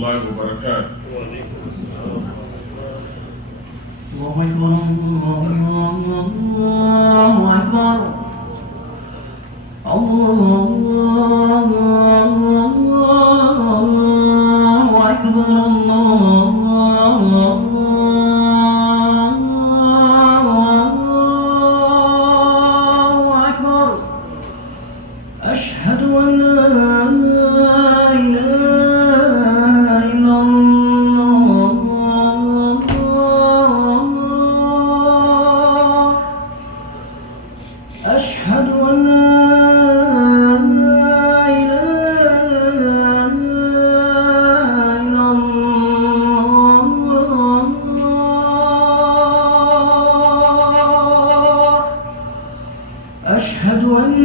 الله وبركاته. الله أكبر الله أكبر الله أكبر الله أكبر أشهد أن لا إله إلا الله أشهد أن لا إله إلا الله أشهد أن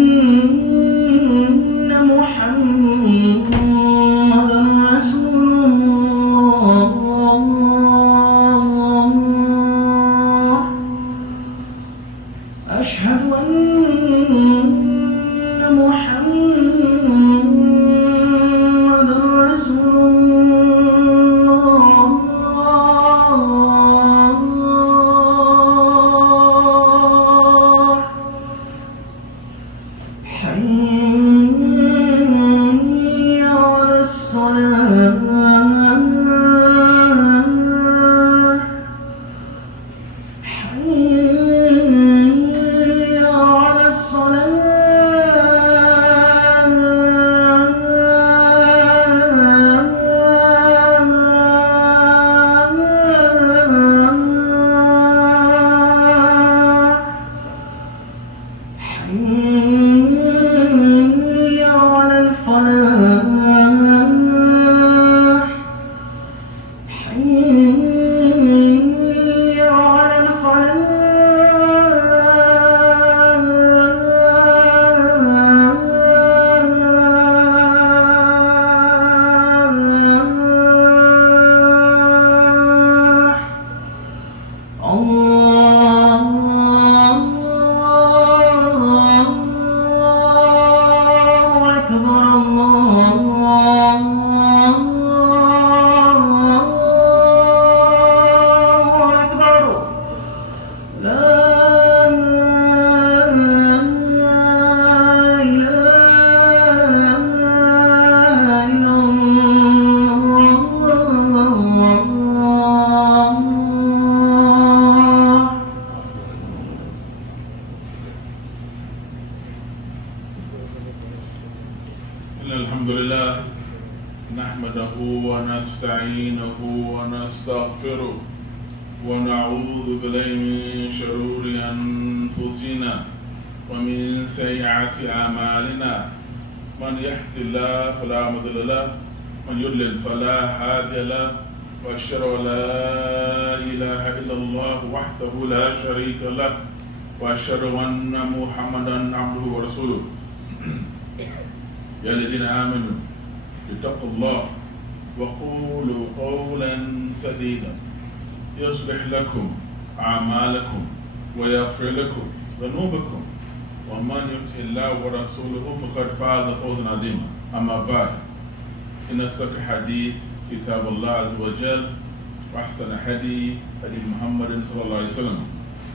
محمدًا رسول الله أشهد أن محمدًا رسول الله حي على الصلاة حي على الصلاة حي على الفلاح حي على الفلاح الله أكبر الله أكبر لا إله إلا الله إن الحمد لله نحمده ونستعينه ونستغفره ونعوذ بالله من شرور أنفسنا ومن سيئات أعمالنا من يهد الله فلا مضل له من يضلل فلا هادي له وأشهد أن لا إله إلا الله وحده لا شريك له وأشهد أن محمدا عبده ورسوله يا الذين آمنوا اتقوا الله وقولوا قولا سديدا يصلح لكم أعمالكم ويغفر لكم ذنوبكم ومن يطع الله ورسوله فقد فاز فوزا عظيما. أما بعد إن أصدق الحديث كتاب الله عز وجل وأحسن هدي محمد صلى الله عليه وسلم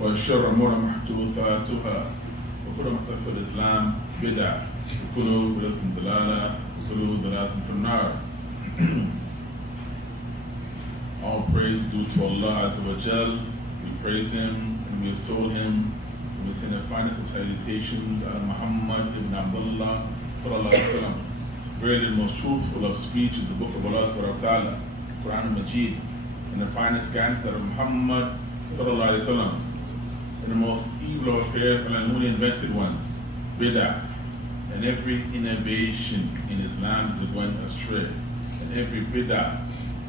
وشر الأمور محدثاتها وكل محدث في الإسلام بدعة وكل بدعة ضلالة وكل ضلالة في النار. All praise due to Allah Azza wa Jal. We praise Him and we extol Him. And we send the finest of salutations ala Muhammad ibn Abdullah sallallahu alaihi wasallam. Really, the most truthful of speech is the book of Allah Ta'ala, Quran al-Majid, and the finest guidance that of Muhammad sallallahu alaihi wasallam. And the most evil of affairs are the newly invented ones, bid'ah. And every innovation in Islam is going astray. And every bid'ah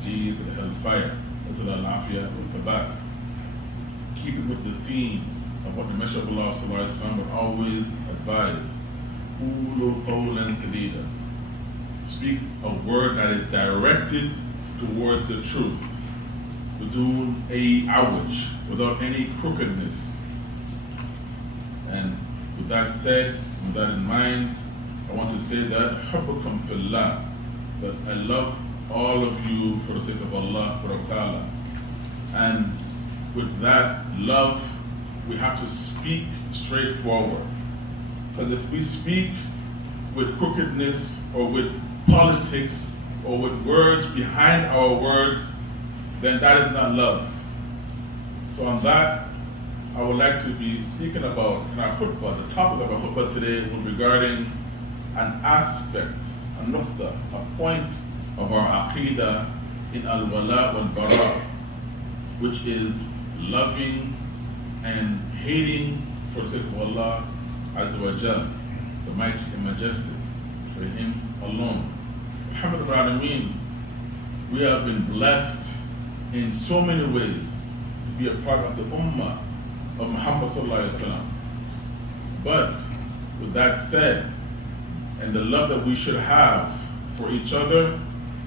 leads to the hellfire. Nas'Allah al Fabat. Keep it with the theme of what the Messenger of Allah sallallahu alaihi wasallam would always advise. Qulu qawlan sadida. Speak a word that is directed towards the truth, without a awaj, without any crookedness. And with that said, with that in mind, I want to say that hubbukum fillah, that I love all of you for the sake of Allah subhanahu wa ta'ala. And with that love, we have to speak straightforward. Because if we speak with crookedness or with politics or with words behind our words, then that is not love. So on that, I would like to be speaking about in our khutbah, the topic of our khutbah today will be regarding an aspect, a nuqta, a point of our aqidah in al-wala wal-bara, which is loving and hating for the sake of Allah Azza wa Jal, the mighty and majestic, for Him alone. Alhamdulillah Alameen, we have been blessed in so many ways to be a part of the Ummah of Muhammad Sallallahu Alaihi Wasallam. But with that said, and the love that we should have for each other,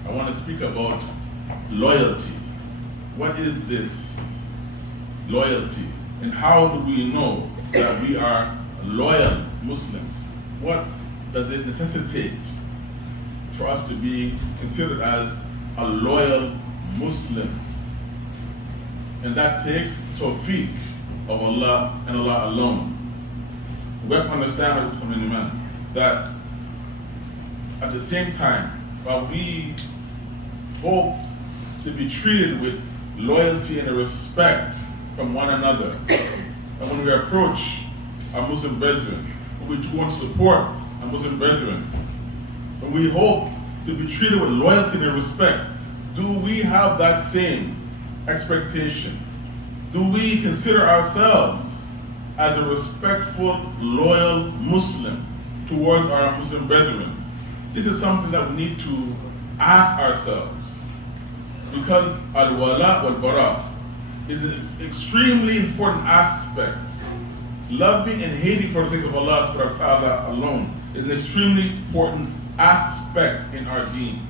I want to speak about loyalty. What is this loyalty? And how do we know that we are loyal Muslims? What does it necessitate for us to be considered as a loyal Muslim? And that takes tawfiq of Allah and Allah alone. We have to understand something, man, that at the same time, while we hope to be treated with loyalty and respect from one another, and when we approach our Muslim brethren, when we want to support our Muslim brethren, when we hope to be treated with loyalty and respect, do we have that same expectation? Do we consider ourselves as a respectful, loyal Muslim towards our Muslim brethren? This is something that we need to ask ourselves, because al-wala wal-bara is an extremely important aspect. Loving and hating for the sake of Allah subhanahu wa ta'ala alone is an extremely important aspect in our deen.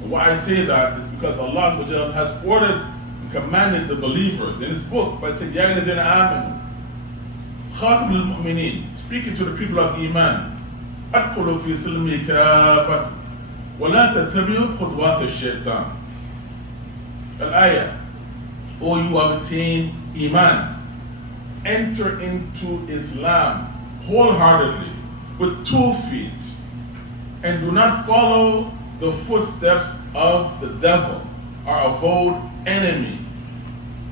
Why I say that is because Allah has ordered and commanded the believers in His book by saying, Ya ayyuhalladhina amanu, khatimul mu'minin, speaking to the people of Iman, adkhulu fi silmi kafat, wa la tattabi'u khudwat ash-shaytan. Al-ayah, O you have attained Iman, enter into Islam wholeheartedly with 2 feet, and do not follow the footsteps of the devil, our avowed enemy.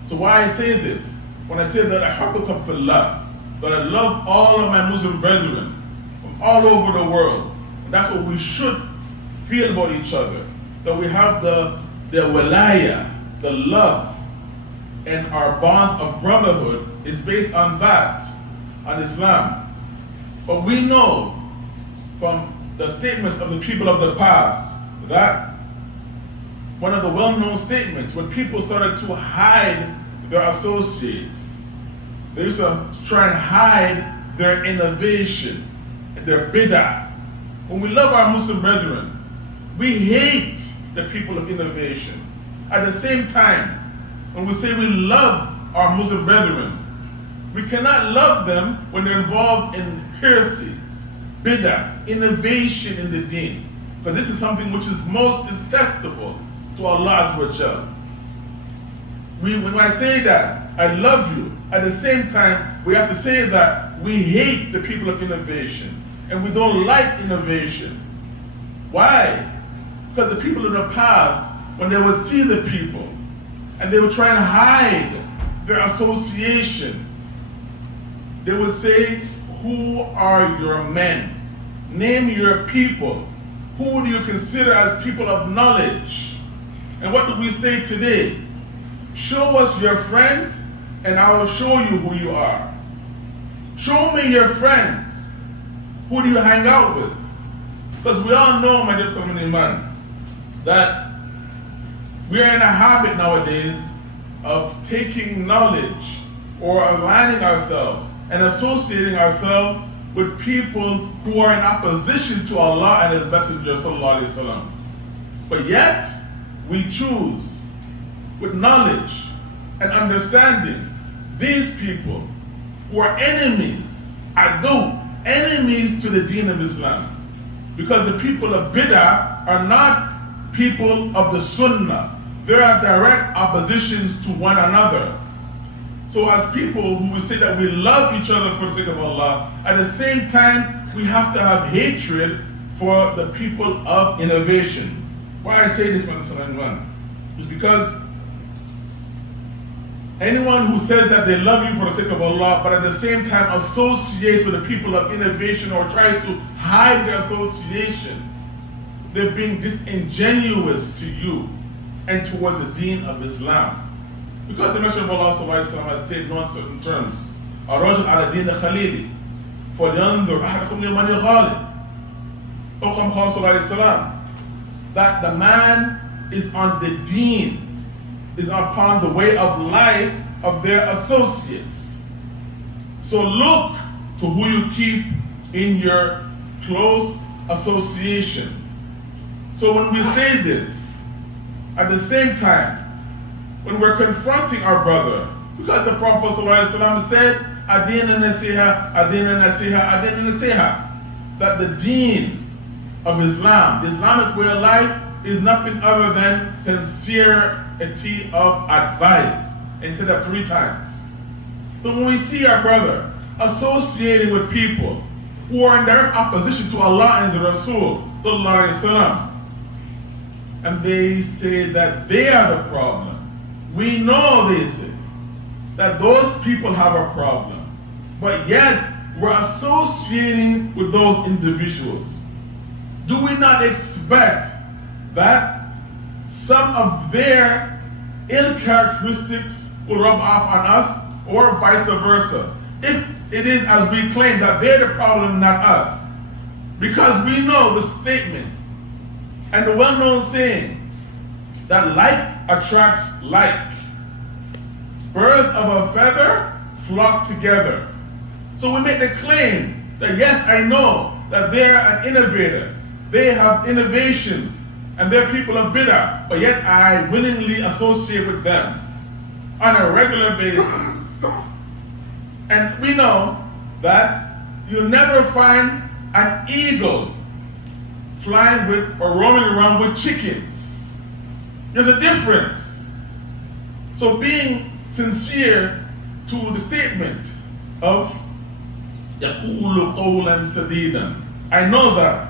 So why I say this? When I say that ahibbukum fillah, that I love all of my Muslim brethren from all over the world, and that's what we should feel about each other, that we have the walaya, the love, and our bonds of brotherhood is based on that, on Islam. But we know from the statements of the people of the past that one of the well-known statements, when people started to hide their associates, they used to try and hide their innovation, their bid'ah. When we love our Muslim brethren, we hate the people of innovation. At the same time, when we say we love our Muslim brethren, we cannot love them when they're involved in heresies, bid'ah, innovation in the deen. But this is something which is most detestable to Allah Azza wa Jal. When I say that, I love you, at the same time, we have to say that we hate the people of innovation, and we don't like innovation. Why? Because the people in the past, when they would see the people, and they would try and hide their association, they would say, who are your men? Name your people. Who do you consider as people of knowledge? And what do we say today? Show us your friends, and I will show you who you are. Show me your friends. Who do you hang out with? Because we all know, my dear man, that we are in a habit nowadays of taking knowledge or aligning ourselves and associating ourselves with people who are in opposition to Allah and His Messenger sallallahu alaihi wasallam. But yet, we choose with knowledge and understanding these people who are enemies, enemies to the deen of Islam. Because the people of bid'ah are not people of the Sunnah. There are direct oppositions to one another. So as people who will say that we love each other for the sake of Allah, at the same time, we have to have hatred for the people of innovation. Why I say this, is because anyone who says that they love you for the sake of Allah, but at the same time associates with the people of innovation or tries to hide their association, they're being disingenuous to you and towards the deen of Islam. Because the Messenger of Allah has stated in certain terms, الرجل على دين خليلي فلينظر أحدكم لمن يخالف. That the man is on the deen, is upon the way of life of their associates. So look to who you keep in your close association. So when we say this, at the same time, when we're confronting our brother, because the Prophet ﷺ said, Adina nasiha, adina nasiha, adina nasiha, that the deen of Islam, the Islamic way of life, is nothing other than sincerity of advice. And he said that 3 times. So when we see our brother associating with people who are in direct opposition to Allah and the Rasul, sallallahu alaihi wasallam, and they say that they are the problem, we know, they say, that those people have a problem, but yet we're associating with those individuals. Do we not expect that some of their ill characteristics will rub off on us, or vice versa? If it is as we claim that they're the problem, not us. Because we know the statement and the well-known saying that like attracts like. Birds of a feather flock together. So we make the claim that yes, I know that they're an innovator. They have innovations and they're people of bid'ah, but yet I willingly associate with them on a regular basis. And we know that you'll never find an eagle flying with or roaming around with chickens. There's a difference. So being sincere to the statement of يَقُولُ قَوْلًا سَدِيدًا, I know that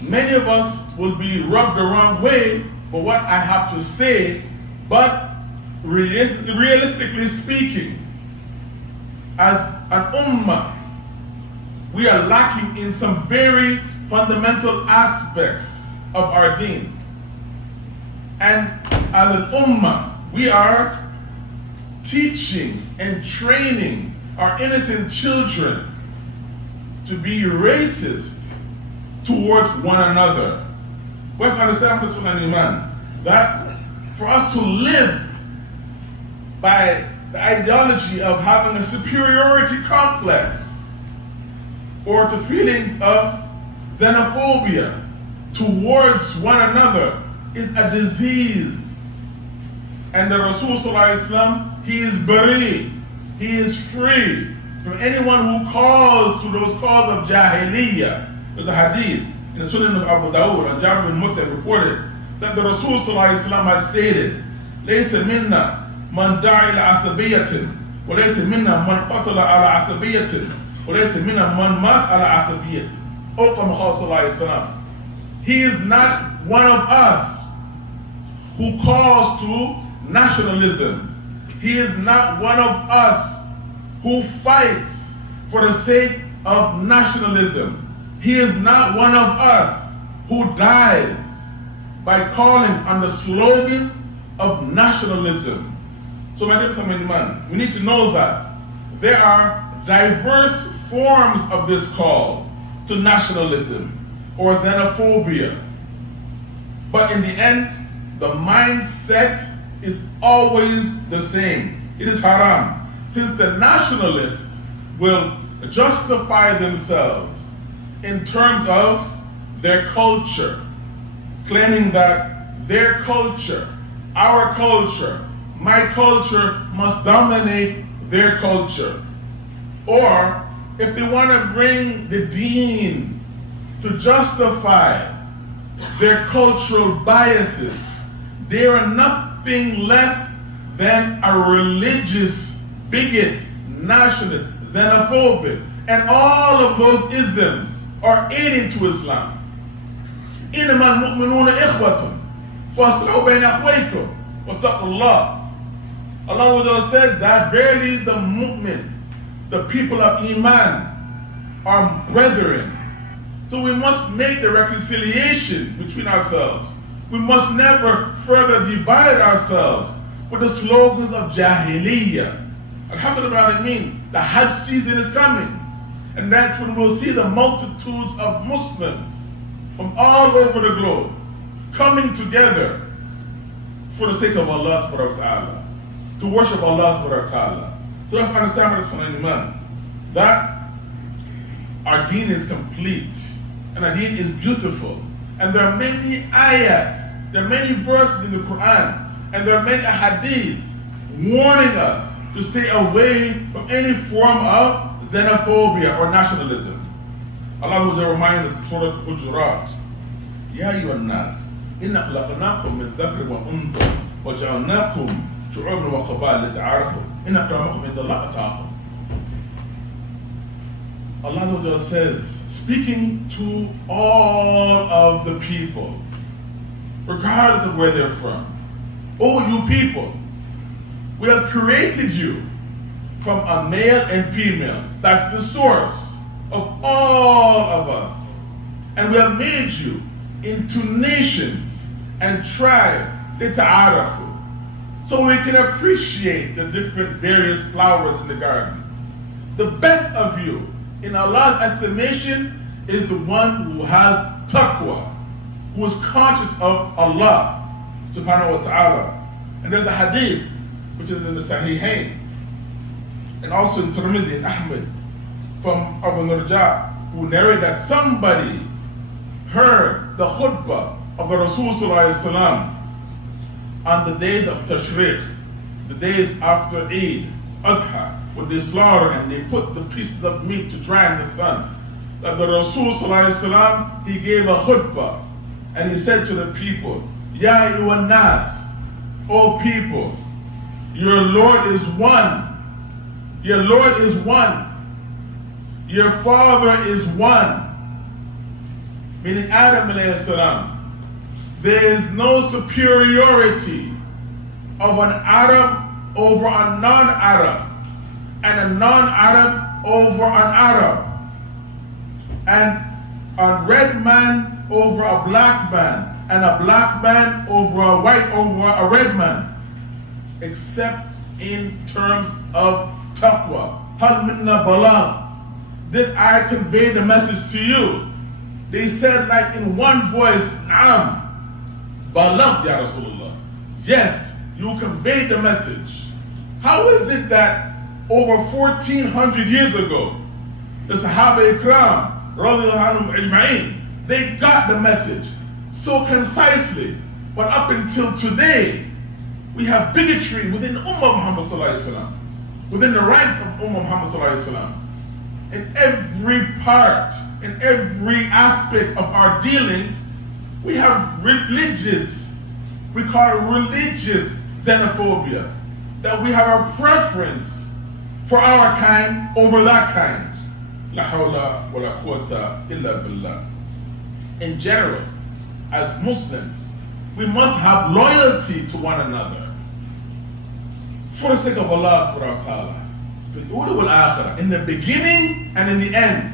many of us will be rubbed the wrong way for what I have to say, but realistically speaking, as an ummah, we are lacking in some very fundamental aspects of our deen. And as an ummah, we are teaching and training our innocent children to be racist towards one another. We have to understand this one, Iman, that for us to live by the ideology of having a superiority complex or to feelings of xenophobia towards one another is a disease. And the Rasul Sallallahu Alaihi Wasallam, he is bari, he is free from anyone who calls to those calls of jahiliyyah. There's a hadith in the Sunan of Abu Dawud, and Jabir bin Mut'im reported that the Rasul Sallallahu Alaihi Wasallam has stated, لَيْسَ مِنَّا مَنْ دَعِ الْعَصَبِيَّةٍ وَلَيْسَ مِنَّا مَنْ قَتَلَ عَلَى عَصَبِيَّةٍ وَلَيْسَ مِنَّا مَنْ مَاتَ عَلَى عَصَبِيَّةٍ. O Sallallahu Alaihi Wasallam, he is not one of us who calls to nationalism. He is not one of us who fights for the sake of nationalism. He is not one of us who dies by calling on the slogans of nationalism. So my dear man, we need to know that there are diverse forms of this call to nationalism or xenophobia. But in the end, the mindset is always the same. It is haram. Since the nationalists will justify themselves in terms of their culture, claiming that their culture, our culture, my culture must dominate their culture. Or if they want to bring the deen to justify their cultural biases. They are nothing less than a religious bigot, nationalist, xenophobic, and all of those isms are alien to Islam. إنما المؤمنون إخوة فأصلحوا بين أخويكم واتقوا الله. Allah says that verily the mu'min, the people of Iman, are brethren. So we must make the reconciliation between ourselves. We must never further divide ourselves with the slogans of Jahiliyyah. Alhamdulillah, the Hajj season is coming. And that's when we'll see the multitudes of Muslims from all over the globe coming together for the sake of Allah Ta'ala, to worship Allah Ta'ala. So let's understand what it's Iman. That our deen is complete and our deen is beautiful. And there are many ayats, there are many verses in the Quran, and there are many hadith warning us to stay away from any form of xenophobia or nationalism. Allah will remind us in Surah Al-Hujurat, Ya ayyuhan nas, inna khalaqnakum min dhakrin wa untha, wa ja'alnakum shu'uban wa qaba'ila lita'arafu, inna akramakum indallahi atqakum. Allah says, speaking to all of the people, regardless of where they're from, "O you people, we have created you from a male and female." That's the source of all of us. "And we have made you into nations and tribe, lita'arafu, so we can appreciate the different various flowers in the garden. The best of you, in Allah's estimation, is the one who has taqwa, who is conscious of Allah subhanahu wa ta'ala." And there's a hadith which is in the Sahihain and also in Tirmidhi and Ahmed from Abu Nurja, who narrated that somebody heard the khutbah of the Rasul Sallallahu Alaihi Wasallam on the days of Tashriq, the days after Eid, Adha, when they slaughter and they put the pieces of meat to dry in the sun. That the Rasul Sallallahu Alaihi Wasallam, he gave a khutbah and he said to the people, "Ya ayyuhan nas, O people, your Lord is one. Your Lord is one. Your Father is one." Meaning Adam alayhi salam. There is no superiority of an Arab over a non-Arab, and a non-Arab over an Arab, and a red man over a black man, and a black man over a white over a red man, except in terms of taqwa. Hal minna balagh. Did I convey the message to you? They said like in one voice, Naam, balagh ya Rasulullah. Yes, you conveyed the message. How is it that over 1400 years ago, the Sahaba Ikram, radiyallahu anhum ajma'in, they got the message so concisely, but up until today, we have bigotry within Ummah Muhammad sallallahu alaihi wasallam, within the ranks of Ummah Muhammad sallallahu alaihi wasallam. In every part, in every aspect of our dealings, we have religious, we call it religious xenophobia, that we have a preference for our kind over that kind. La hawla wa la quwwata illa billah. In general, as Muslims, we must have loyalty to one another for the sake of Allah subhanahu wa ta'ala. In the beginning and in the end.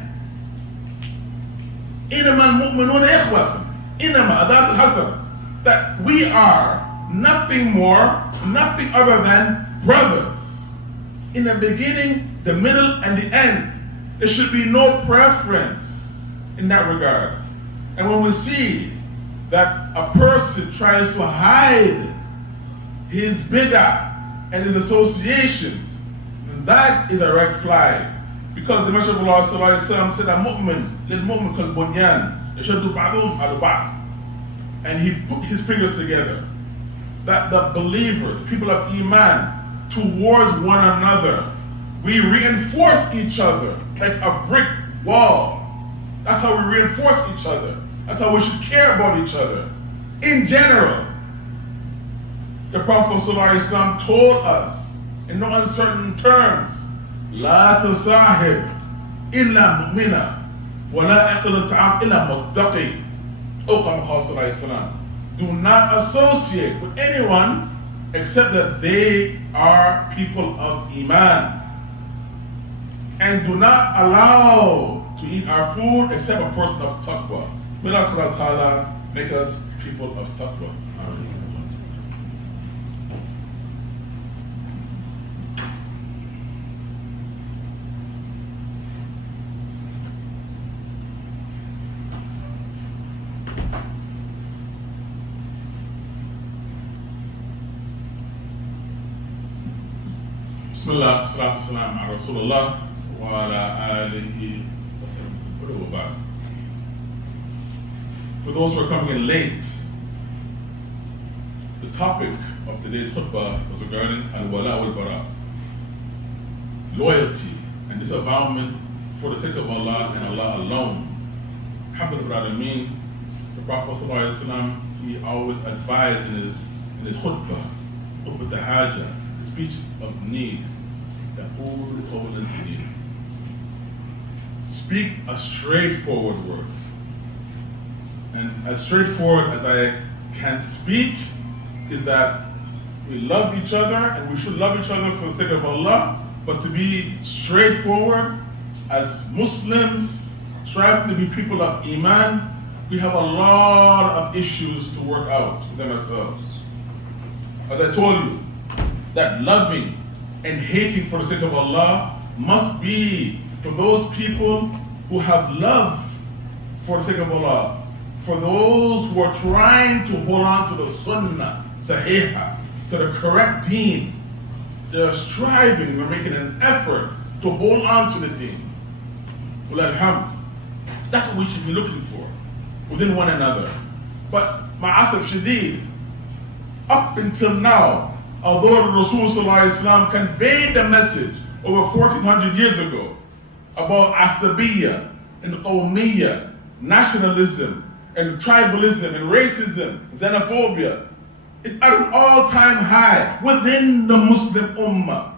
إِنَمَا الْمُؤْمِنُونَ إِخْوَةٌ. إِنَمَا أَدَاةُ الْحَسَرِ. That we are nothing more, nothing other than brothers. In the beginning, the middle, and the end. There should be no preference in that regard. And when we see that a person tries to hide his bid'ah and his associations, then that is a red flag. Because the Messenger of Allah sallallahu alaihi wasallam said, "Al-mu'min lil-mu'min kal-bunyan yashaddu ba'duhum ala ba'd." And he put his fingers together. That the believers, people of Iman, towards one another, we reinforce each other like a brick wall. That's how we reinforce each other. That's how we should care about each other. In general, the Prophet ﷺ told us in no uncertain terms, لا تصاحب إلا مؤمنا ولا أكل الطعام إلا متقي. أو كما قال صلى الله عليه وسلم. Do not associate with anyone except that they are people of Iman. And do not allow to eat our food except a person of taqwa. May Allah subhanahu wa ta'ala make us people of taqwa. Bismillah, salatu salam ala Rasulullah wa ala alihi wa sallam. For those who are coming in late, the topic of today's khutbah was regarding al-wala wal-bara, loyalty and disavowment for the sake of Allah and Allah alone. Alhamdulillah, the Prophet ﷺ, he always advised in his khutbah tahaja, the speech of need, that speak a straightforward word. And as straightforward as I can speak is that we love each other and we should love each other for the sake of Allah, but to be straightforward as Muslims, striving to be people of Iman, we have a lot of issues to work out within ourselves. As I told you, that loving and hating for the sake of Allah must be for those people who have love for the sake of Allah, for those who are trying to hold on to the sunnah, sahiha, to the correct deen. They're striving, they're making an effort to hold on to the deen. Well, alhamd. That's what we should be looking for within one another. But ma'asaf shadeed, up until now, although Rasul ﷺ conveyed the message over 1400 years ago about asabiyya and qawmiyya, nationalism and tribalism and racism, xenophobia, it's at an all-time high within the Muslim Ummah.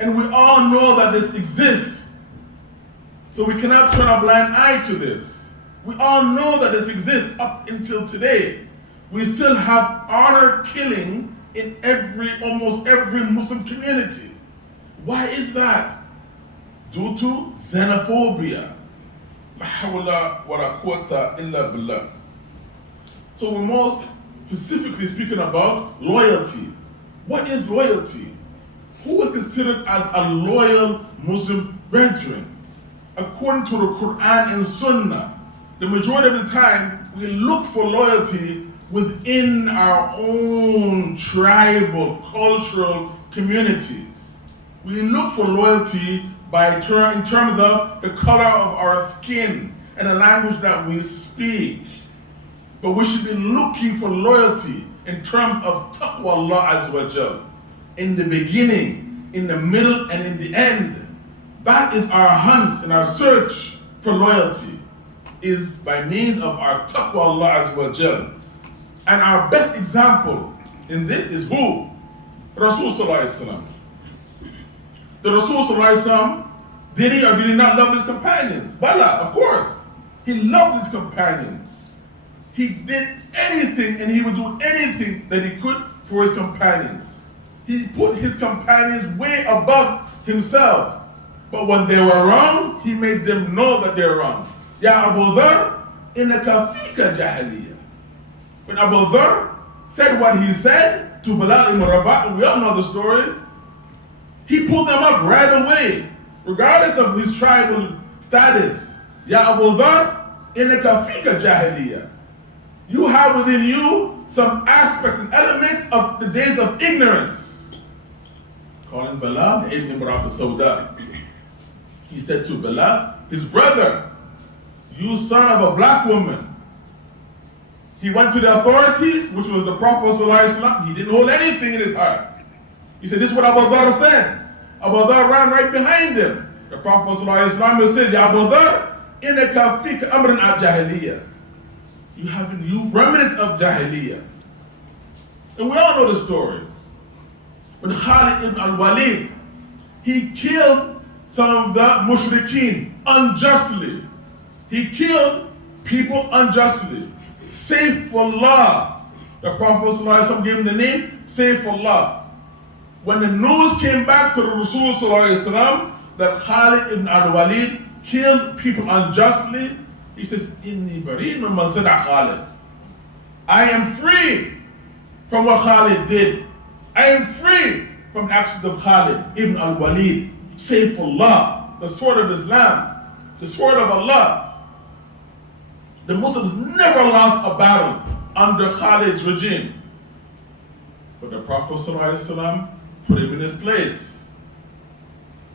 And we all know that this exists. So we cannot turn a blind eye to this. We all know that this exists up until today. We still have honor killing in almost every Muslim community. Why is that? Due to xenophobia. So we're most specifically speaking about loyalty. What is loyalty? Who is considered as a loyal Muslim brethren? According to the Quran and Sunnah, the majority of the time we look for loyalty within our own tribal, cultural communities. We look for loyalty in terms of the color of our skin and the language that we speak. But we should be looking for loyalty in terms of taqwa Allah Azza wa Jal. In the beginning, in the middle, and in the end. That is our hunt and our search for loyalty, is by means of our taqwa Allah Azza wa Jal. And our best example in this is who? Rasul Sallallahu Alaihi Wasallam. The Rasul Sallallahu Alaihi Wasallam, did he or did he not love his companions? Bala, of course. He loved his companions. He did anything and he would do anything that he could for his companions. He put his companions way above himself. But when they were wrong, he made them know that they're wrong. Ya Abu Dhar, innaka fika jahiliya. When Abu Dhar said what he said to Bilal ibn Rabah, and we all know the story, he pulled them up right away, regardless of his tribal status. Ya Abu Dhar, innaka fika jahiliya. You have within you some aspects and elements of the days of ignorance. Calling Bilal ibn Imrat al-Sawda. He said to Bilal, his brother, you son of a black woman. He went to the authorities, which was the Prophet ﷺ. He didn't hold anything in his heart. He said, this is what Abu Dhar said. Abu Dhar ran right behind him. The Prophet ﷺ said, Ya Abu Dhar, innaka fika amran al-jahiliyyah. you have remnants of Jahiliyyah. And we all know the story. When Khalid ibn al-Walid, he killed some of the mushrikeen unjustly. He killed people unjustly. Sayfullah. The Prophet ﷺ gave him the name Sayfullah. When the news came back to the Rasul ﷺ that Khalid ibn al-Walid killed people unjustly, he says, Inni bari min ma sana'a Khalid. I am free from what Khalid did. I am free from the actions of Khalid ibn al-Walid. Sayfullah, the sword of Islam, the sword of Allah. The Muslims never lost a battle under Khalid's regime. But the Prophet ﷺ put him in his place.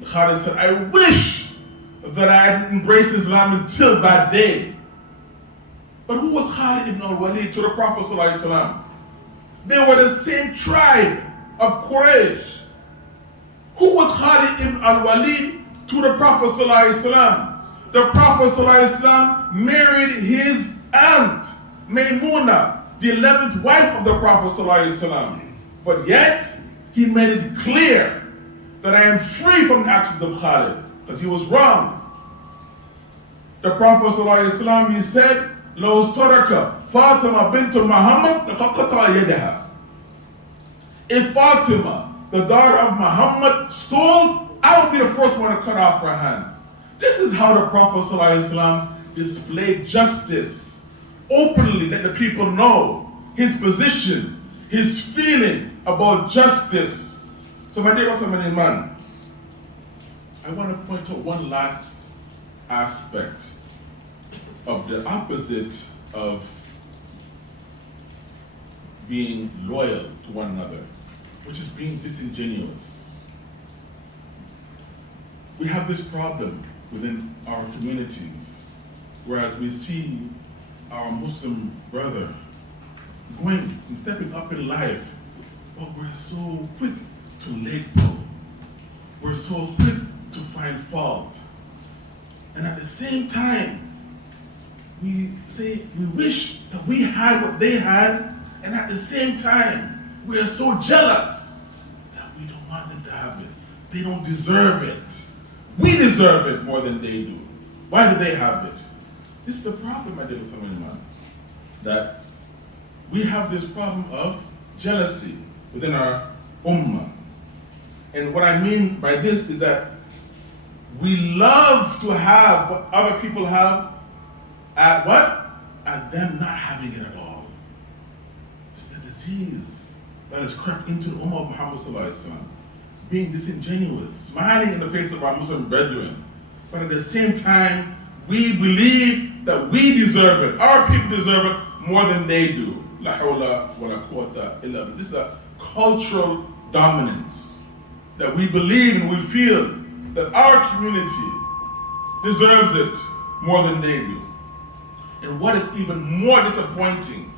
Khalid said, I wish that I had embraced Islam until that day. But who was Khalid ibn al-Walid to the Prophet ﷺ? They were the same tribe of Quraysh. Who was Khalid ibn al-Walid to the Prophet ﷺ? The Prophet ﷺ married his aunt, Maymuna, the 11th wife of the Prophet ﷺ. But yet, he made it clear that I am free from the actions of Khalid, because he was wrong. The Prophet ﷺ, he said, لو سرق فاطمة بنت محمد لقطع يدها. If Fatima, the daughter of Muhammad, stole, I would be the first one to cut off her hand. This is how the Prophet ﷺ displayed justice. Openly let the people know his position, his feeling about justice. So my dear man, I want to point out one last aspect of the opposite of being loyal to one another, which is being disingenuous. We have this problem within our communities, whereas we see our Muslim brother going and stepping up in life, but we're so quick to leg pull. We're so quick to find fault. And at the same time, we say we wish that we had what they had, and at the same time, we are so jealous that we don't want them to have it. They don't deserve it. We deserve it more than they do. Why do they have it? This is a problem, my dear man, that we have this problem of jealousy within our ummah. And what I mean by this is that we love to have what other people have at what? At them not having it at all. It's the disease that has crept into the ummah of Muhammad sallallahu alaihi wasallam. Being disingenuous, smiling in the face of our Muslim brethren. But at the same time, we believe that we deserve it. Our people deserve it more than they do. La hawla wa la quwwata illa billah. This is a cultural dominance. That we believe and we feel that our community deserves it more than they do. And what is even more disappointing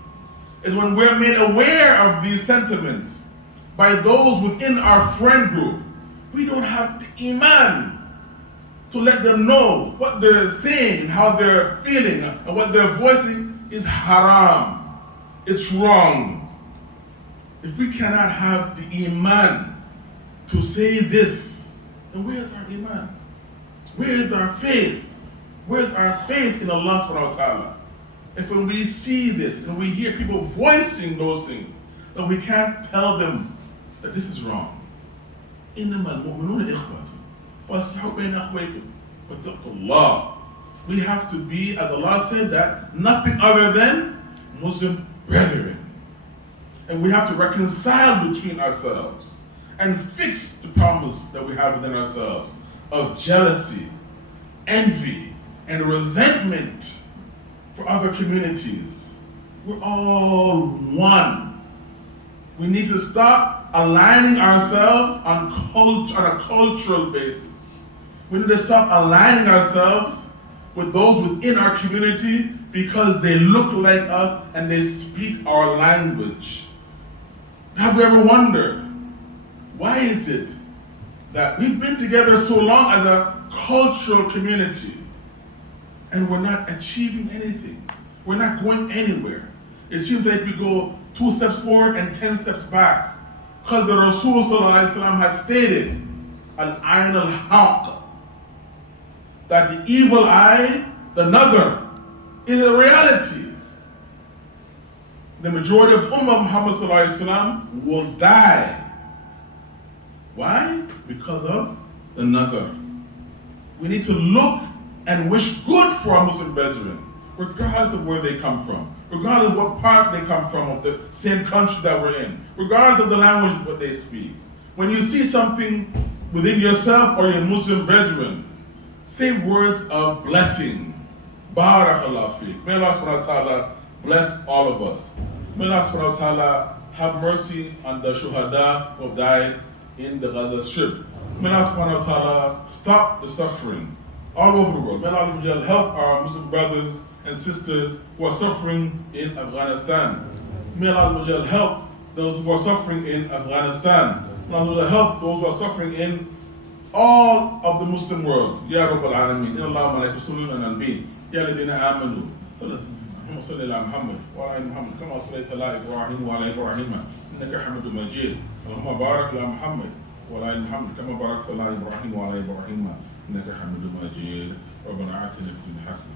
is when we're made aware of these sentiments by those within our friend group. We don't have the iman to let them know what they're saying and how they're feeling and what they're voicing is haram. It's wrong. If we cannot have the iman to say this, then where is our iman? Where is our faith? Where is our faith in Allah subhanahu wa ta'ala? If when we see this and we hear people voicing those things, that we can't tell them that this is wrong. إِنَّمَا الْمُؤْمِنُونَ إِخْوَةٌ فَأَصْلِحُوا بَيْنَ أَخْوَيْكُمْ وَاتَّقُوا اللَّهَ. We have to be, as Allah said, that nothing other than Muslim brethren. And we have to reconcile between ourselves and fix the problems that we have within ourselves of jealousy, envy, and resentment for other communities. We're all one. We need to stop aligning ourselves on a cultural basis. We need to stop aligning ourselves with those within our community because they look like us and they speak our language. Have we ever wondered, why is it that we've been together so long as a cultural community and we're not achieving anything? We're not going anywhere. It seems like we go 2 steps forward and 10 steps back. Because the Rasul ﷺ had stated, Al-Ayn al-Haq, that the evil eye, the Nadar, is a reality. The majority of the Ummah of Muhammad ﷺ will die. Why? Because of the Nadar. We need to look and wish good for our Muslim brethren, regardless of where they come from, regardless of what part they come from of the same country that we're in, regardless of the language what they speak. When you see something within yourself or your Muslim brethren, say words of blessing. Barakallahu feek. May Allah subhanahu wa ta'ala bless all of us. May Allah subhanahu wa ta'ala have mercy on the shuhada who have died in the Gaza Strip. May Allah subhanahu wa ta'ala stop the suffering all over the world. May Allah help our Muslim brothers and sisters who are suffering in Afghanistan. May Allah help those who are suffering in Afghanistan. May Allah help those who are suffering in all of the Muslim world. Ya Rabbal Alameen. Inna Allah wa malaikatahu yusalluna 'alan nabi. Ya alladhina amanu. اللهم صل على محمد وعلى ال محمد كما صليت على ابراهيم وعلى ابراهيم انك حميد مجيد. اللهم بارك على محمد وعلى ال محمد كما باركت على ابراهيم وعلى ابراهيم انك حميد مجيد. ربنا آتنا في الدنيا حسنه